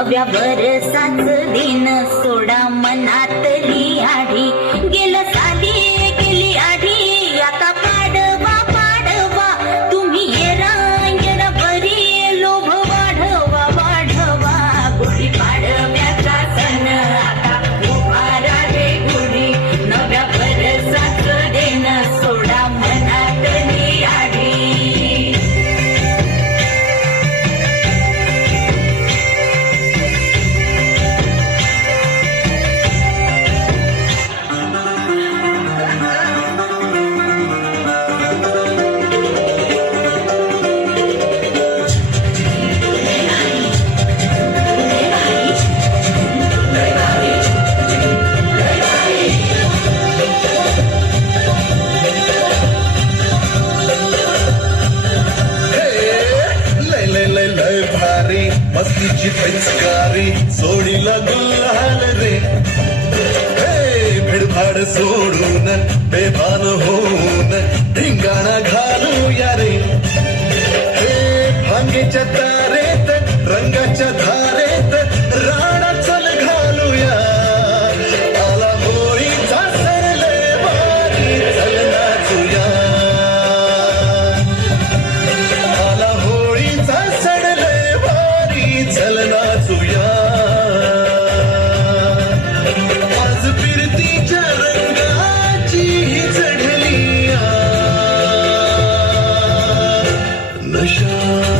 नव्या बरसाच दिन सोडा मनातली. चाल रे. हे भिडभाड सोडून बेभान होऊन धिंगाणा घालू या रे. हे भांगेच्या तारेत रंग deixar.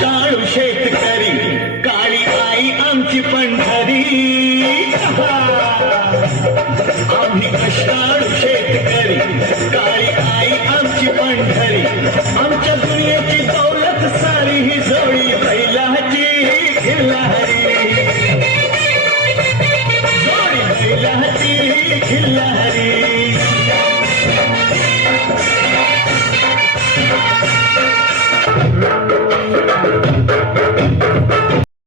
काळू शेतकरी काळी आई आमची पंढरी. आम्ही